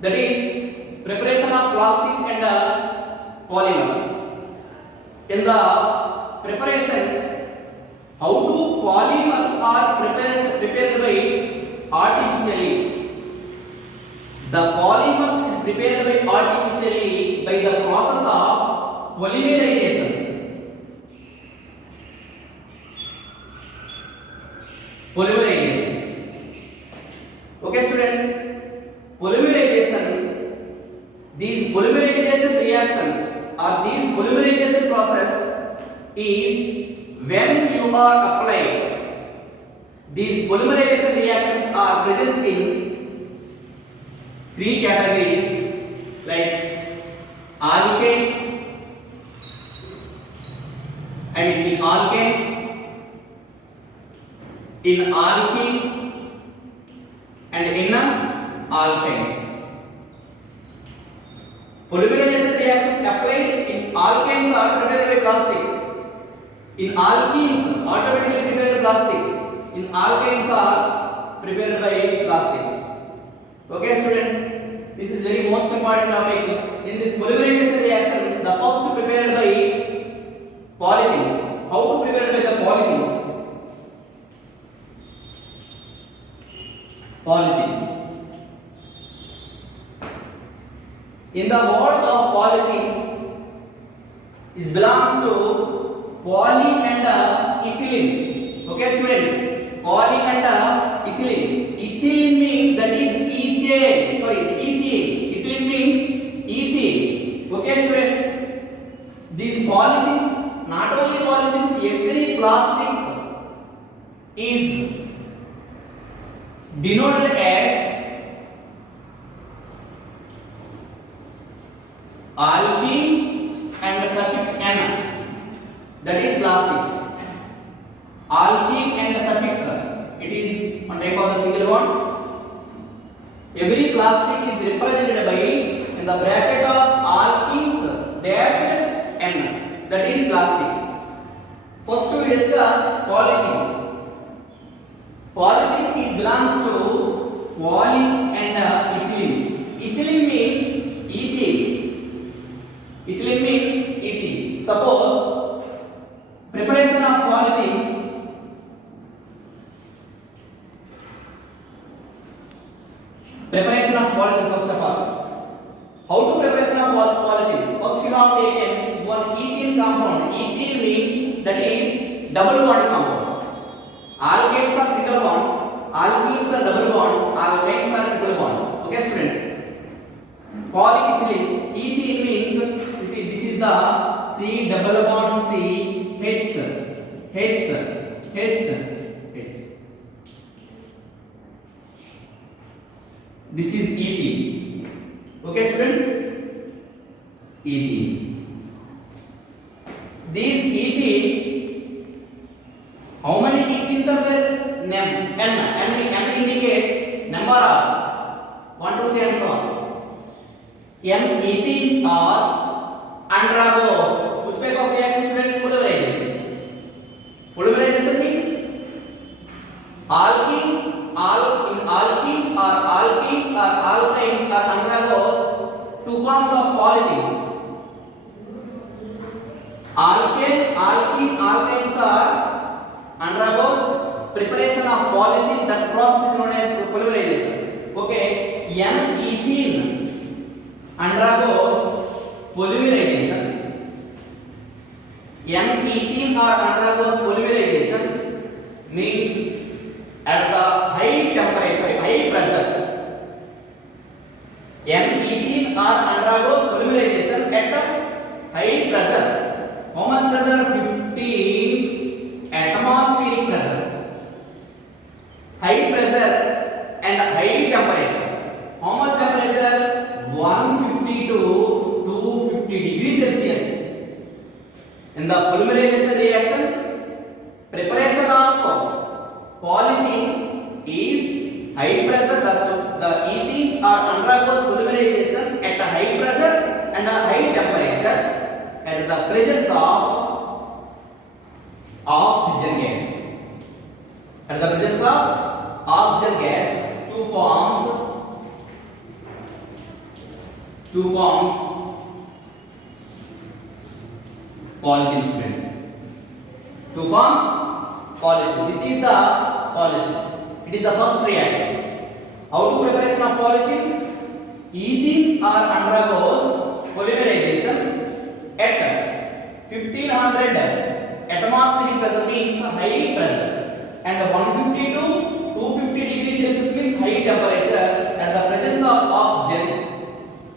that is preparation of plastics and polymers. In the preparation, how do polymers are prepared by artificially? The polymers is prepared by artificially by the process of polymerization. Polymerization. Okay, students. Polymerization. These polymerization reactions or these polymerization process is when you are applied. These polymerization reactions are present in three categories like alkanes, in alkanes, in alkenes and in alkanes. Polymerization reactions applied in alkanes are prepared by plastics. In alkenes automatically prepared plastics. In alkanes are prepared by plastics. Okay, students, this is very most important topic. In this polymerization reaction, the first prepared by polythenes. How to prepare by the polythenes? Polythene. In the word of polythene is belongs to poly and ethylene. Okay, students, poly and ethylene. Ethylene means that is ethane. Sorry, ethane. Ethylene means ethane. Okay, students, these polythenes, not only polythenes, every plastics is denoted as alkenes and the suffix n, that is plastic. Alkene and the suffix, it is one type of the single bond. Every plastic is represented by in the bracket of alkenes dash n, that is plastic. First we discuss polythene. Polythene is belongs to poly and ethylene. Ethylene means ethane. Ethylene means ethane. Suppose preparation of polythene. Preparation of polythene first of all. How to preparation of polythene? First you have taken one ethene compound. Ethene means that is double bond compound. Alkanes are single bond, alkenes are double bond, alkynes are triple bond. Okay, students. Polyethylene, ethene means this is the C double bond C H H H H. This is ethene. Okay, students. Ethene. This ethene, how many ethenes are there? N indicates number of 1, 2, 3 and so on. N ethenes are andragos. Which type of reaction, students? Polymerization. Polymerization means alkenes, in alkenes or alkenes or alkynes or andragos, two forms of polythenes. Alkane, alkynes are undergoes preparation of polythene. That process is known as polymerization. Okay, N ethene undergoes polymerization. N ethene or undergoes polymerization means at the high temperature, high pressure. N ethene or undergoes polymerization at the high pressure. How much pressure? 15 atmospheric pressure. High pressure and high temperature. How much temperature? 150 to 250 degrees Celsius. In the polymerization reaction, preparation of polythene is high pressure. The ethenes are undergoes polymerization at a high pressure and a high temperature at the presence of oxygen gas. At the presence of oxygen gas, two forms two forms polyethylene student. Two forms polyethylene. This is the polyethylene. It is the first reaction. How to preparation of polyethylene? Ethenes are undergoes polymerization at 1500 atmospheric pressure means high pressure, and 150 to 250 degrees Celsius means high temperature, and the presence of oxygen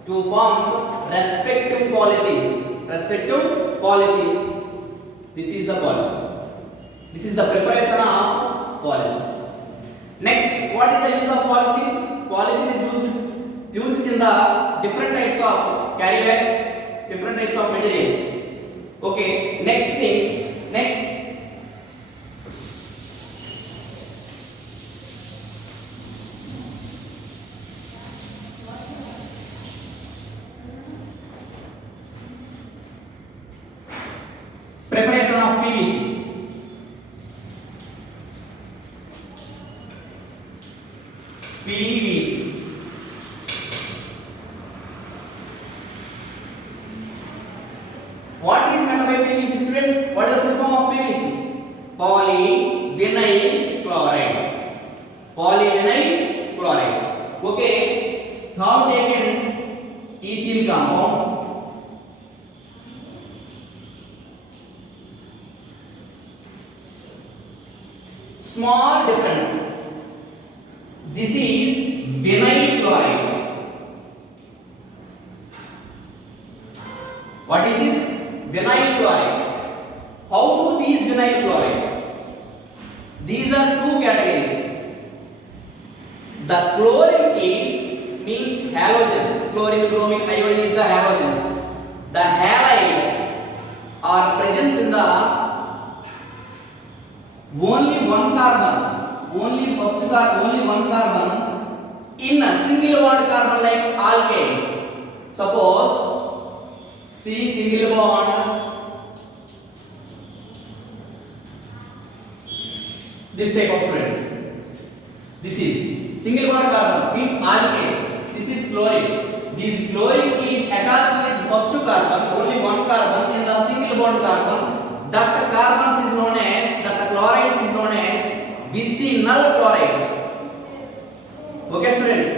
to forms respective polyethylenes. Respective polyethylene. This is the polyethylene. This is the preparation of polyethylene. Next, what is the use of polyethylene? Polyethylene is used in the different types of carry bags, different types of materials. Okay, next thing, next preparation of PVC. PVC. What is meant by PVC, students? What is the full form of PVC? Polyvinyl chloride. Polyvinyl chloride. Okay. Now taken ethene compound. Small difference. This is vinyl chloride. What is this? Vinyl chloride. How do these vinyl chloride? These are two categories. The chlorine is means halogen. Chlorine, bromine, iodine is the halogens. The halide are present in the only one carbon, only one carbon in a single bond carbon like alkanes. Suppose C single bond, this type of friends. This is single bond carbon means alkane. This is chlorine. This chlorine is attached with first carbon, only one carbon in the single bond carbon. That carbons is known as, that chlorides is known as vicinal chlorides. Okay, students.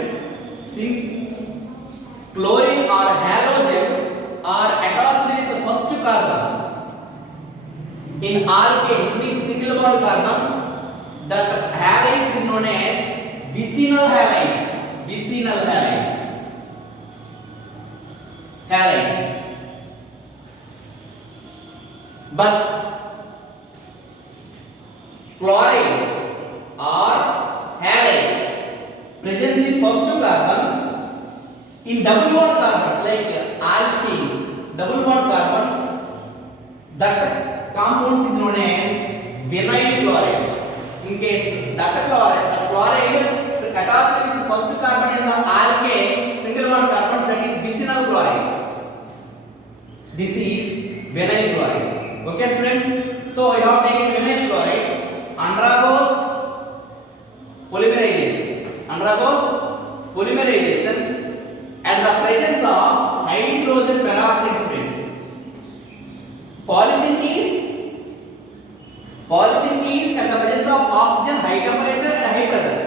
Chlorine or halogen are attached with the first carbon in alkanes means single bond carbons. That halides is known as vicinal halides. Vicinal halides. Halides. But chlorine or halide presence in first carbon in double bond carbons like alkenes, double bond carbons. That compounds is known as vinyl chloride. In case that chloride attached with the first carbon in the alkanes, single bond carbons, that is vicinal chloride. This is vinyl chloride. Okay, students. So we have taken vinyl chloride undergoes polymerization and the presence of hydrogen peroxide, students. Polyethylene is at the presence of oxygen, high temperature and high pressure.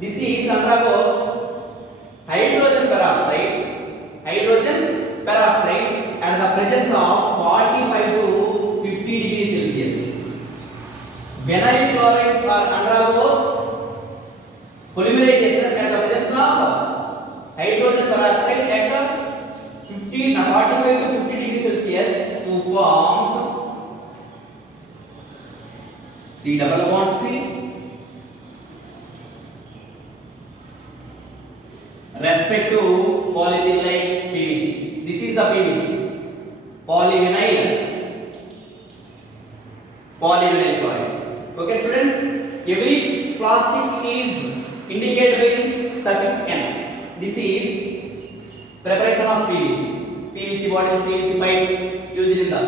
This is undergoes hydrogen peroxide at the presence of 45 to 50 degrees Celsius. Vinyl chlorides are undergoes polymerization at the presence of hydrogen peroxide at 45 to 50 degrees Celsius to forms C double bond C respect to polyethylene like PVC. This is the PVC. Polyvinyl chloride. Okay, students. Every plastic is indicated by suffix N. This is preparation of PVC. PVC, what is PVC pipes used in the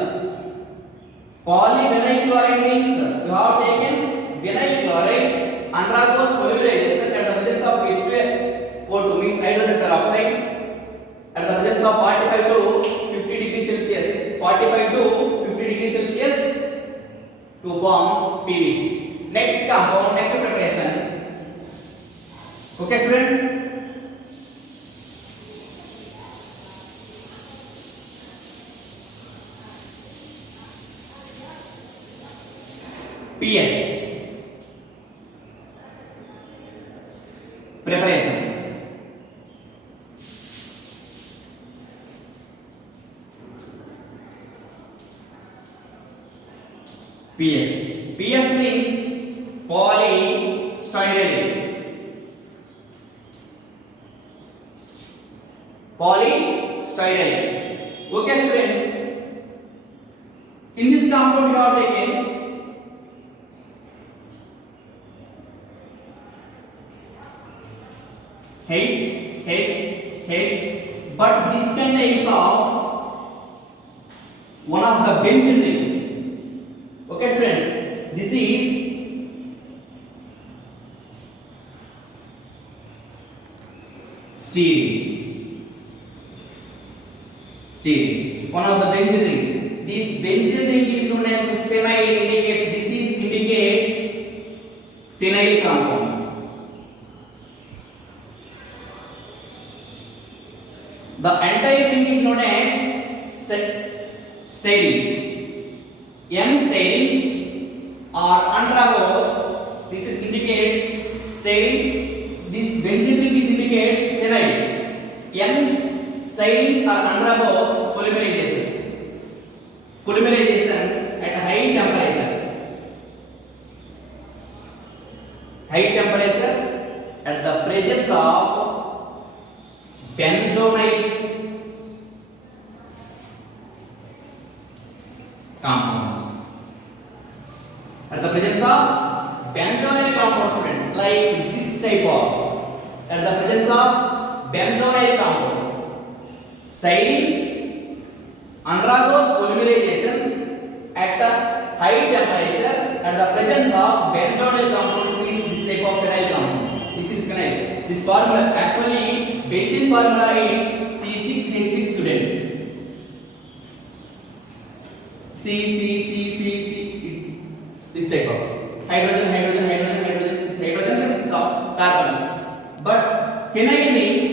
polyvinyl chloride means you have taken vinyl chloride undergoes polymerization at the presence of H2O2 means hydrogen peroxide at the of 45 to 50 degrees Celsius. 45 to 50 degrees Celsius to forms PVC. Next compound, next preparation. Okay, students. PS. Preparation. PS. PS means polystyrene. Polystyrene. Okay, students. In this compound you have taken H, but this contains of one of the benzene ring. Okay, students, this is styrene. One of the benzene ring. This benzene ring is known as phenyl. Indicates phenyl compound. The entire ring is known as styrene. M styrene or anthracose. This is indicates styrene. This benzene ring is indicates phenyl. M styrene or anthracose polymerization at high temperature. At the presence of benzonyl compounds. At the presence of benzonyl compounds, students, like this type of. At the presence of benzonyl compounds, styrene, anthracose polymerization at the high temperature. At the presence of benzonyl compounds means this type of phenyl compounds. This is phenyl. This formula actually benzene formula is C6H6, students. C. This type of hydrogen, 6 carbons. But phenyl means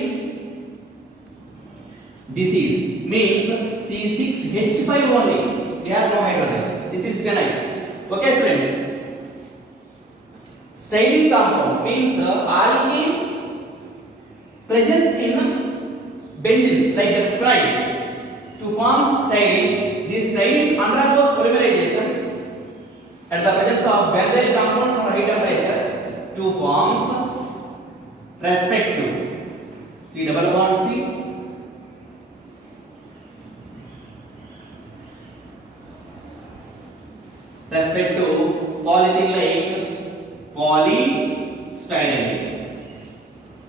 disease means C6H5 only. It has no hydrogen. This is phenyl. Okay, students. Styrene compound means alkene presence in benzene, like the phenyl. To form styrene, this styrene undergoes polymerization at the presence of benzyl compounds on high temperature to forms respective C double bond C, respective polyethylene like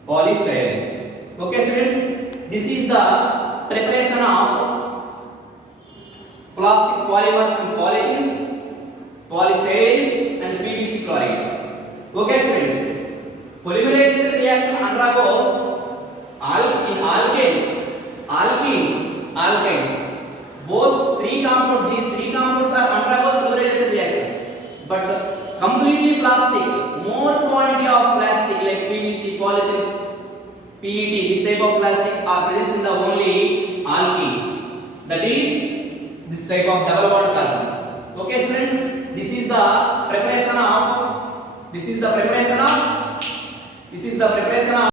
polystyrene. Okay, students, this is the preparation of plastics, polymers in polyethenes, polystyrene and PVC chlorides. Okay, students, polymerization reaction undergoes in alkenes. Both these three compounds are undergoes polymerization reaction. But completely plastic, more quantity of plastic like PVC, polyethylene, PET, this type of plastic are present in the only alkenes. That is this type of double bond carbons. Okay, students, this is the preparation of